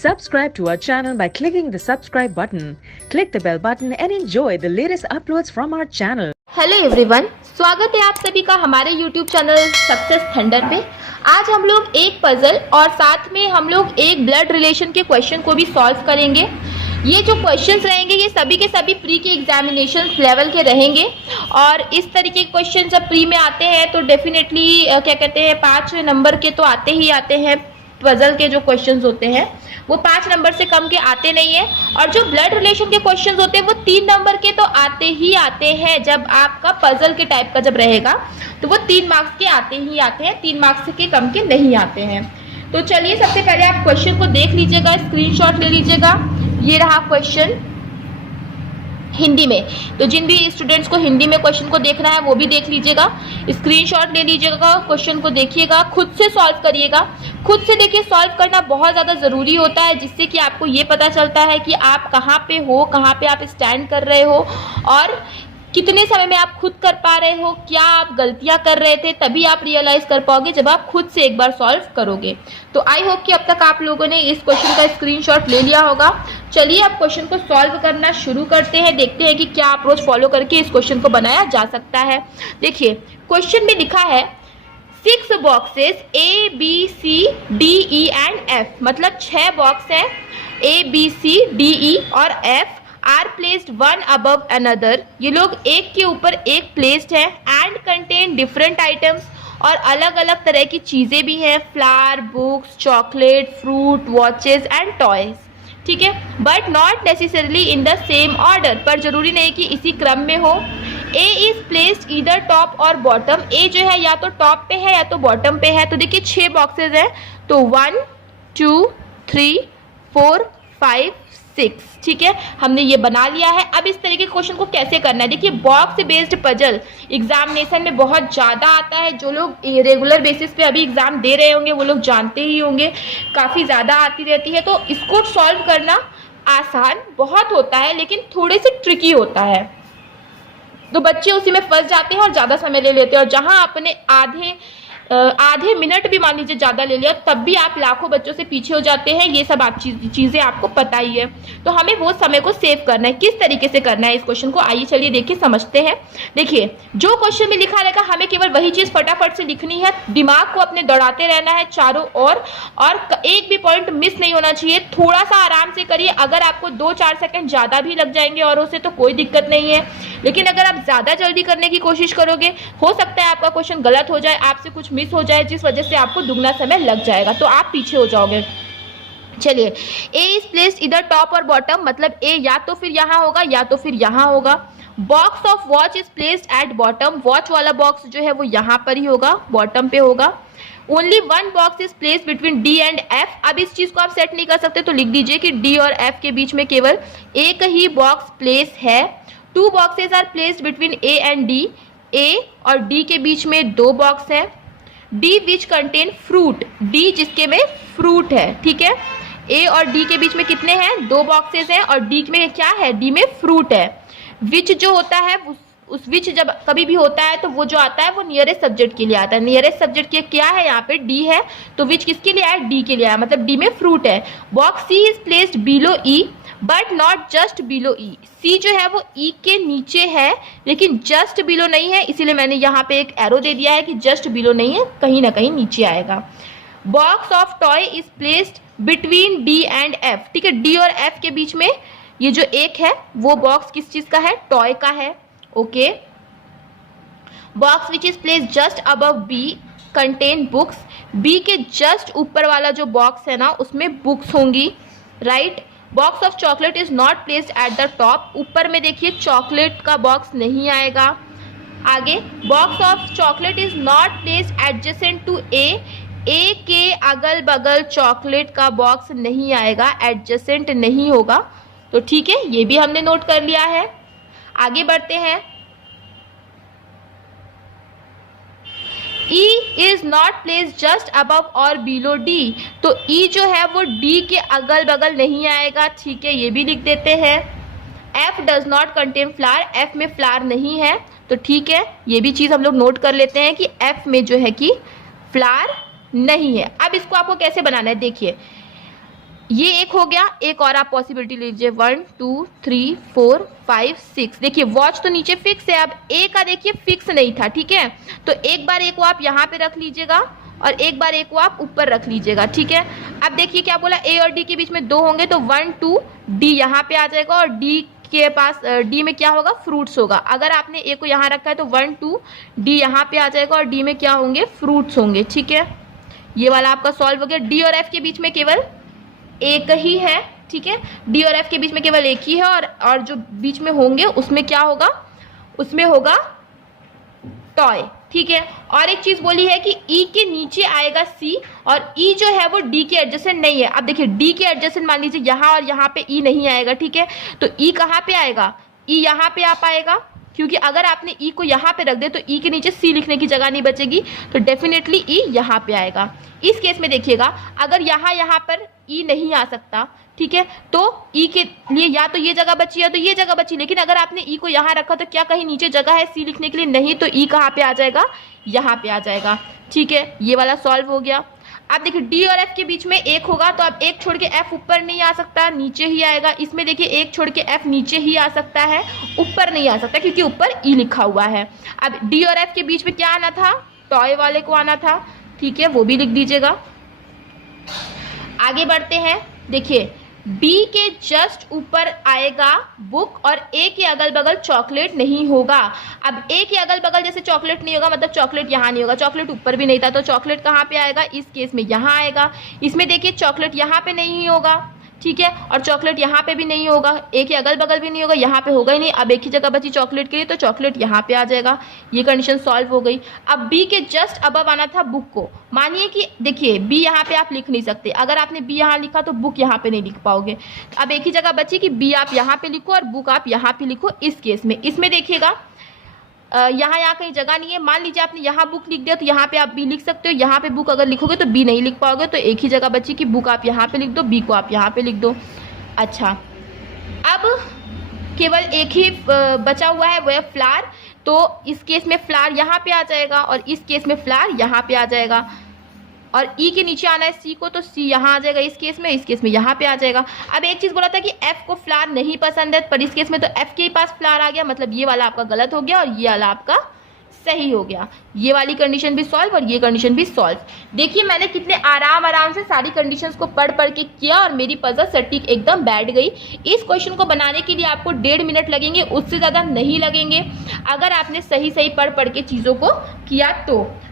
Subscribe to our channel by clicking the subscribe button. Click the bell button and enjoy the latest uploads from our channel. Hello everyone, स्वागत है आप सभी का हमारे YouTube channel success thunder पे। आज हम लोग एक पजल और साथ में हम लोग एक ब्लड रिलेशन के क्वेश्चन को भी सॉल्व करेंगे। ये जो क्वेश्चंस रहेंगे ये सभी के सभी प्री के एग्जामिनेशन लेवल के रहेंगे और इस तरीके के क्वेश्चन जब प्री में आते हैं तो डेफिनेटली क्या कहते हैं 5 नंबर के तो आते ही आते हैं। पजल के जो क्वेश्चंस होते हैं वो 5 नंबर से कम के आते नहीं है और जो ब्लड रिलेशन के क्वेश्चंस होते हैं वो 3 नंबर के तो आते ही आते हैं। जब आपका पजल के टाइप का जब रहेगा तो वो 3 मार्क्स के आते ही आते हैं, 3 मार्क्स के कम के नहीं आते हैं। तो चलिए सबसे पहले आप क्वेश्चन को देख लीजिएगा, स्क्रीनशॉट ले लीजिएगा। ये रहा क्वेश्चन हिंदी में, तो जिन भी स्टूडेंट्स को हिंदी में क्वेश्चन को देखना है वो भी देख लीजिएगा, स्क्रीनशॉट ले लीजिएगा, क्वेश्चन को देखिएगा, खुद से सॉल्व करिएगा। खुद से देखिए सॉल्व करना बहुत ज़्यादा ज़रूरी होता है, जिससे कि आपको ये पता चलता है कि आप कहाँ पे हो, कहाँ पे आप स्टैंड कर रहे हो और कितने समय में आप खुद कर पा रहे हो, क्या आप गलतियां कर रहे थे। तभी आप रियलाइज कर पाओगे जब आप खुद से एक बार सॉल्व करोगे। तो आई होप कि अब तक आप लोगों ने इस क्वेश्चन का स्क्रीनशॉट ले लिया होगा। चलिए अब क्वेश्चन को सॉल्व करना शुरू करते हैं, देखते हैं कि क्या अप्रोच फॉलो करके इस क्वेश्चन को बनाया जा सकता है। देखिए क्वेश्चन में लिखा है 6 बॉक्सेस ABCDE एंड F, मतलब 6 बॉक्स है ABCDE और F are placed one above another. ये लोग एक के ऊपर एक प्लेस्ड है एंड कंटेन डिफरेंट आइटम्स, और अलग अलग तरह की चीज़ें भी हैं, flower, books, chocolate, fruit, watches and toys. ठीक है, but not necessarily in the same order, पर जरूरी नहीं कि इसी क्रम में हो। ए इज प्लेस्ड ईदर टॉप और बॉटम, ए जो है या तो टॉप पे है या तो बॉटम पे है। तो देखिए 6 बॉक्सेज हैं, तो 1 2 3 4 5 6, ठीक है, हमने ये बना लिया है। अब इस तरीके के क्वेश्चन को कैसे करना है, देखिए बॉक्स बेस्ड पजल एग्जामिनेशन में बहुत ज़्यादा आता है। जो लोग रेगुलर बेसिस पे अभी एग्जाम दे रहे होंगे वो लोग जानते ही होंगे, काफ़ी ज़्यादा आती रहती है। तो इसको सॉल्व करना आसान बहुत होता है लेकिन थोड़े से ट्रिकी होता है, तो बच्चे उसी में फंस जाते हैं और ज़्यादा समय ले लेते हैं। और जहाँ अपने आधे मिनट भी मान लीजिए ज़्यादा ले लिया तब भी आप लाखों बच्चों से पीछे हो जाते हैं। ये सब चीज़ें आपको पता ही है, तो हमें वो समय को सेव करना है। किस तरीके से करना है इस क्वेश्चन को, आइए चलिए देखिए समझते हैं। देखिए जो क्वेश्चन में लिखा रहेगा हमें केवल वही चीज़ फटाफट से लिखनी है, दिमाग को अपने दौड़ाते रहना है चारों ओर और एक भी पॉइंट मिस नहीं होना चाहिए। थोड़ा सा आराम से करिए, अगर आपको 2-4 सेकंड ज़्यादा भी लग जाएंगे और उसे तो कोई दिक्कत नहीं है, लेकिन अगर आप ज़्यादा जल्दी करने की कोशिश करोगे हो सकता है आपका क्वेश्चन गलत हो जाए, आपसे कुछ मिस हो जाए, जिस वजह से आपको दुगना समय लग जाएगा, तो आप पीछे हो जाओगे। चलिए ए इज प्लेस्ड इधर टॉप और बॉटम, मतलब ए या तो फिर यहाँ होगा या तो फिर यहाँ होगा। Box of watch is placed at bottom, watch वाला बॉक्स जो है वो यहाँ पर ही होगा, बॉटम पे होगा। Only 1 box is placed between D and F. अब इस चीज को आप सेट नहीं कर सकते तो लिख दीजिए कि डी और एफ के बीच में केवल एक ही बॉक्स प्लेस है। 2 boxes are placed between A and D, A और डी के बीच में 2 बॉक्स है। D which contain fruit, D जिसके में फ्रूट है, ठीक है। ए और डी के बीच में कितने हैं, 2 बॉक्सेस हैं और डी में क्या है, डी में फ्रूट है। विच जो होता है उस विच जब कभी भी होता है तो वो जो आता है वो नियरेस्ट सब्जेक्ट के लिए आता है। नियरेस्ट सब्जेक्ट के क्या है, यहाँ पे डी है, तो विच किसके लिए आया, डी के लिए आया, मतलब डी में फ्रूट है। Box C is placed below E but not just below E, C जो है वो ई के नीचे है लेकिन जस्ट बिलो नहीं है, इसीलिए मैंने यहाँ पे एक एरो दे दिया है कि जस्ट बिलो नहीं है, कहीं ना कहीं नीचे आएगा। Box of toy is placed between D and F, ठीक है, डी और एफ के बीच में ये जो एक है वो बॉक्स किस चीज का है, टॉय का है, okay. Box which is placed just above B contain books, B के जस्ट ऊपर वाला जो बॉक्स है ना उसमें बुक्स होंगी, right. Box of chocolate is not placed at the top, ऊपर में देखिए चॉकलेट का बॉक्स नहीं आएगा। आगे box of chocolate is not placed adjacent to A, A के अगल बगल चॉकलेट का बॉक्स नहीं आएगा, एडजेसेंट नहीं होगा, तो ठीक है ये भी हमने नोट कर लिया है। आगे बढ़ते हैं। E is not placed just above और बिलो D, तो E जो है वो D के अगल बगल नहीं आएगा, ठीक है ये भी लिख देते हैं। F does not contain flower, F में फ्लावर नहीं है, तो ठीक है ये भी चीज़ हम लोग नोट कर लेते हैं कि F में जो है कि फ्लावर नहीं है। अब इसको आपको कैसे बनाना है, देखिए ये एक हो गया, एक और आप पॉसिबिलिटी लीजिए 1 2 3 4 5 6। देखिए वॉच तो नीचे फिक्स है, अब ए का देखिए फिक्स नहीं था, ठीक है, तो एक बार ए को आप यहाँ पे रख लीजिएगा और एक बार ए को आप ऊपर रख लीजिएगा, ठीक है। अब देखिए क्या बोला, ए और डी के बीच में 2 होंगे तो 1 2 डी यहाँ पे आ जाएगा और डी के पास डी में क्या होगा, फ्रूट्स होगा। अगर आपने ए को यहाँ रखा है तो 1 2 डी यहाँ पे आ जाएगा और डी में क्या होंगे, फ्रूट्स होंगे, ठीक है। ये वाला आपका सॉल्व हो गया। डी और एफ के बीच में केवल एक ही है, ठीक है, डी और एफ के बीच में केवल एक ही है और जो बीच में होंगे उसमें क्या होगा, उसमें होगा टॉय, ठीक है। और एक चीज बोली है कि ई के नीचे आएगा सी और ई जो है वो डी के एडजेसेंट नहीं है। अब देखिए डी के एडजेसेंट मान लीजिए यहाँ और यहाँ पे ई नहीं आएगा, ठीक है, तो ई कहाँ पे आएगा, ई यहाँ पे आ पाएगा, क्योंकि अगर आपने ई को यहाँ पे रख दे तो ई के नीचे सी लिखने की जगह नहीं बचेगी, तो डेफिनेटली ई यहाँ पे आएगा। इस केस में देखिएगा अगर यहाँ पर ई नहीं आ सकता, ठीक है, तो ई के लिए या तो ये जगह बची या तो ये जगह बची, लेकिन अगर आपने ई को यहाँ रखा तो क्या कहीं नीचे जगह है सी लिखने के लिए, नहीं, तो ई कहाँ पे आ जाएगा, यहाँ पे आ जाएगा, ठीक है। ये वाला सॉल्व हो गया। अब देखिए डी और एफ के बीच में एक होगा तो अब एक छोड़ के एफ ऊपर नहीं आ सकता, नीचे ही आएगा। इसमें देखिए एक छोड़ के एफ नीचे ही आ सकता है, ऊपर नहीं आ सकता क्योंकि ऊपर ई लिखा हुआ है। अब डी और एफ के बीच में क्या आना था, टॉय वाले को आना था, ठीक है, वो भी लिख दीजिएगा। आगे बढ़ते हैं, देखिए बी के जस्ट ऊपर आएगा बुक और ए के अगल बगल चॉकलेट नहीं होगा। अब ए के अगल बगल जैसे चॉकलेट नहीं होगा मतलब चॉकलेट यहाँ नहीं होगा, चॉकलेट ऊपर भी नहीं था, तो चॉकलेट कहाँ पे आएगा, इस केस में यहाँ आएगा। इसमें देखिए चॉकलेट यहाँ पे नहीं होगा, ठीक है, और चॉकलेट यहाँ पे भी नहीं होगा, ए के अगल बगल भी नहीं होगा, यहाँ पे होगा ही नहीं। अब एक ही जगह बची चॉकलेट के लिए, तो चॉकलेट यहाँ पे आ जाएगा। ये कंडीशन सॉल्व हो गई। अब बी के जस्ट अबव आना था बुक को। मानिए कि देखिए बी यहाँ पे आप लिख नहीं सकते, अगर आपने बी यहाँ लिखा तो बुक यहाँ पे नहीं लिख पाओगे। अब एक ही जगह बची कि बी आप यहाँ पे लिखो और बुक आप यहाँ पे लिखो। इस केस में इसमें देखिएगा यहाँ कहीं जगह नहीं है। मान लीजिए आपने यहाँ बुक लिख दिया तो यहाँ पे आप बी लिख सकते हो, यहाँ पे बुक अगर लिखोगे तो बी नहीं लिख पाओगे, तो एक ही जगह बची कि बुक आप यहाँ पे लिख दो, बी को आप यहाँ पे लिख दो। अच्छा, अब केवल एक ही बचा हुआ है, वो है फ्लावर, तो इस केस में फ्लावर यहाँ पे आ जाएगा और इस केस में फ्लावर यहाँ पे आ जाएगा। और ई के नीचे आना है सी को, तो सी यहाँ आ जाएगा इस केस में यहाँ पे आ जाएगा। अब एक चीज बोला था कि एफ को फ्लावर नहीं पसंद है, पर इस केस में तो एफ के पास फ्लावर आ गया, मतलब ये वाला आपका गलत हो गया और ये वाला आपका सही हो गया। ये वाली कंडीशन भी सॉल्व और ये कंडीशन भी सॉल्व। देखिए मैंने कितने आराम से सारी कंडीशंस को पढ़ के किया और मेरी पजल सटीक एकदम बैठ गई। इस क्वेश्चन को बनाने के लिए आपको 1.5 मिनट लगेंगे, उससे ज़्यादा नहीं लगेंगे, अगर आपने सही पढ़ के चीज़ों को किया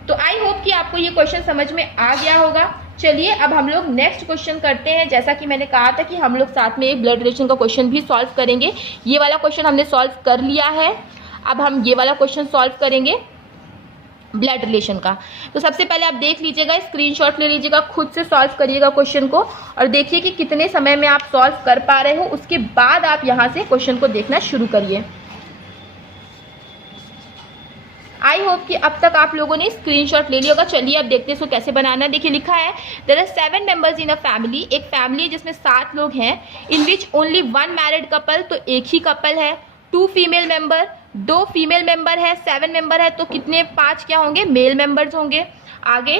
तो आई होप कि आपको ये क्वेश्चन समझ में आ गया होगा। चलिए अब हम लोग नेक्स्ट क्वेश्चन करते हैं। जैसा कि मैंने कहा था कि हम लोग साथ में एक ब्लड रिलेशन का क्वेश्चन भी सॉल्व करेंगे। ये वाला क्वेश्चन हमने सॉल्व कर लिया है, अब हम ये वाला क्वेश्चन सॉल्व करेंगे ब्लड रिलेशन का। तो सबसे पहले आप देख लीजिएगा, स्क्रीनशॉट ले लीजिएगा, खुद से सॉल्व करिएगा क्वेश्चन को और देखिए कि कितने समय में आप सॉल्व कर पा रहे हो। उसके बाद आप यहाँ से क्वेश्चन को देखना शुरू करिए। आई होप कि अब तक आप लोगों ने स्क्रीनशॉट ले लिया होगा। चलिए अब देखते हैं इसको कैसे बनाना है। देखिए लिखा है there are 7 members in a family. एक फैमिली है जिसमें 7 लोग हैं, in which only 1 married couple, तो एक ही कपल है। 2 फीमेल मेंबर, 2 फीमेल मेंबर है, 7 मेंबर है, तो कितने 5 क्या होंगे, मेल मेंबर्स होंगे। आगे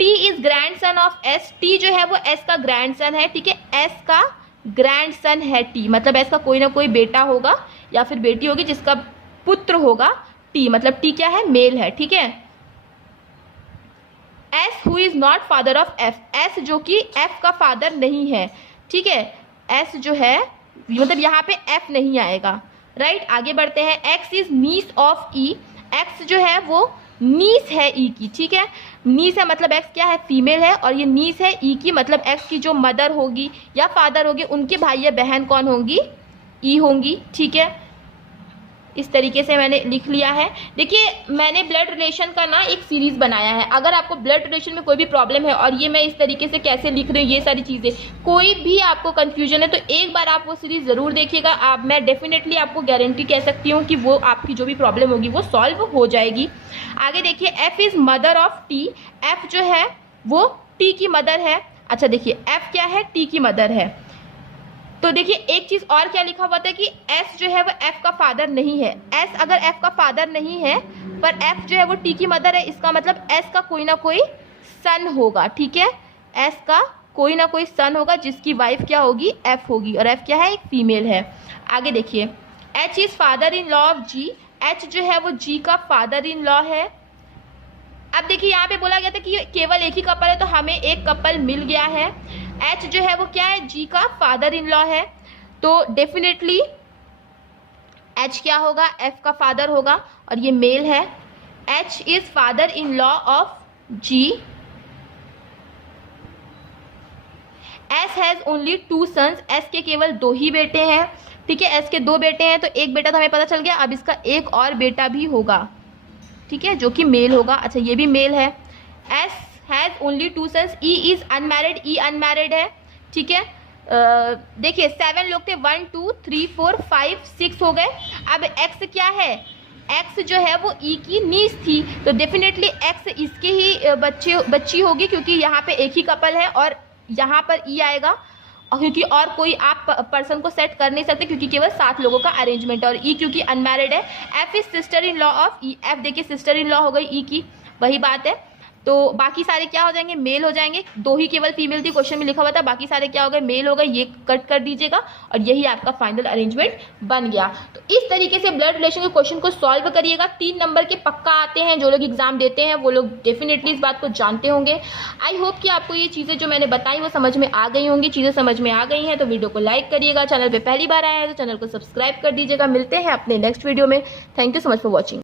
T is grandson of S. T जो है वो एस का ग्रैंडसन है, ठीक है, एस का ग्रैंडसन है टी, मतलब एस का कोई ना कोई बेटा होगा या फिर बेटी होगी जिसका पुत्र होगा टी, मतलब टी क्या है, मेल है, ठीक है। S who is not father of F, S जो कि एफ का फादर नहीं है, ठीक है, एस जो है मतलब यहाँ पे एफ नहीं आएगा, राइट। आगे बढ़ते हैं। X is niece of E, X जो है वो नीस है ई की, ठीक है, नीस है मतलब एक्स क्या है, फीमेल है, और ये नीस है ई की, मतलब एक्स की जो मदर होगी या फादर होगी उनके भाई या बहन कौन होंगी, ई होंगी, ठीक है। इस तरीके से मैंने लिख लिया है। देखिए मैंने ब्लड रिलेशन का ना एक सीरीज बनाया है, अगर आपको ब्लड रिलेशन में कोई भी प्रॉब्लम है और ये मैं इस तरीके से कैसे लिख रही हूँ, ये सारी चीज़ें कोई भी आपको कंफ्यूजन है तो एक बार आप वो सीरीज ज़रूर देखिएगा। आप मैं डेफिनेटली आपको गारंटी कह सकती हूँ कि वो आपकी जो भी प्रॉब्लम होगी वो सॉल्व हो जाएगी। आगे देखिए F is mother of T, F जो है वो टी की मदर है। अच्छा देखिए एफ क्या है, टी की मदर है। तो देखिए एक चीज और क्या लिखा हुआ था कि एस जो है वो एफ का फादर नहीं है। एस अगर एफ का फादर नहीं है पर एफ जो है वो टी की मदर है, इसका मतलब एस का कोई ना कोई सन होगा, ठीक है, एस का कोई ना कोई सन होगा जिसकी वाइफ क्या होगी, एफ होगी, और एफ क्या है, एक फीमेल है। आगे देखिए, H is father in law of G. H जो है वो जी का फादर इन लॉ है। अब देखिए यहाँ पे बोला गया था कि केवल एक ही कपल है, तो हमें एक कपल मिल गया है। एच जो है वो क्या है, जी का फादर इन लॉ है, तो डेफिनेटली एच क्या होगा, एफ का फादर होगा, और ये मेल है। H is father in law of G. S has only 2 sons. S के केवल 2 ही बेटे हैं, ठीक है, एस के 2 बेटे हैं, तो एक बेटा तो हमें पता चल गया, अब इसका एक और बेटा भी होगा, ठीक है, जो कि मेल होगा। अच्छा, ये भी मेल है। S has only 2 sons. E is unmarried, E unmarried है, ठीक है। देखिए 7 लोग थे, 1 2 3 4 5 6 हो गए। अब एक्स क्या है, एक्स जो है वो ई की नीस थी, तो डेफिनेटली एक्स इसके ही बच्ची होगी, क्योंकि यहाँ पे एक ही कपल है और यहाँ पर ई आएगा, और क्योंकि और कोई आप पर्सन को सेट कर नहीं सकते, क्योंकि केवल 7 लोगों का अरेंजमेंट है, और ई क्योंकि अनमैरिड है। F is sister in law of E. F देखिए सिस्टर इन लॉ हो गई ई की, वही बात है। तो बाकी सारे क्या हो जाएंगे, मेल हो जाएंगे। 2 ही केवल फीमेल थी, क्वेश्चन में लिखा हुआ था, बाकी सारे क्या हो गए, मेल हो गए। ये कट कर दीजिएगा, और यही आपका फाइनल अरेंजमेंट बन गया। तो इस तरीके से ब्लड रिलेशन के क्वेश्चन को सॉल्व करिएगा। 3 नंबर के पक्का आते हैं, जो लोग एग्जाम देते हैं वो लोग डेफिनेटली इस बात को जानते होंगे। आई होप कि आपको ये चीज़ें जो मैंने बताई वो समझ में आ गई होंगी। चीज़ें समझ में आ गई हैं तो वीडियो को लाइक करिएगा। चैनल पर पहली बार आए हैं तो चैनल को सब्सक्राइब कर दीजिएगा। मिलते हैं अपने नेक्स्ट वीडियो में। Thank you so much for watching.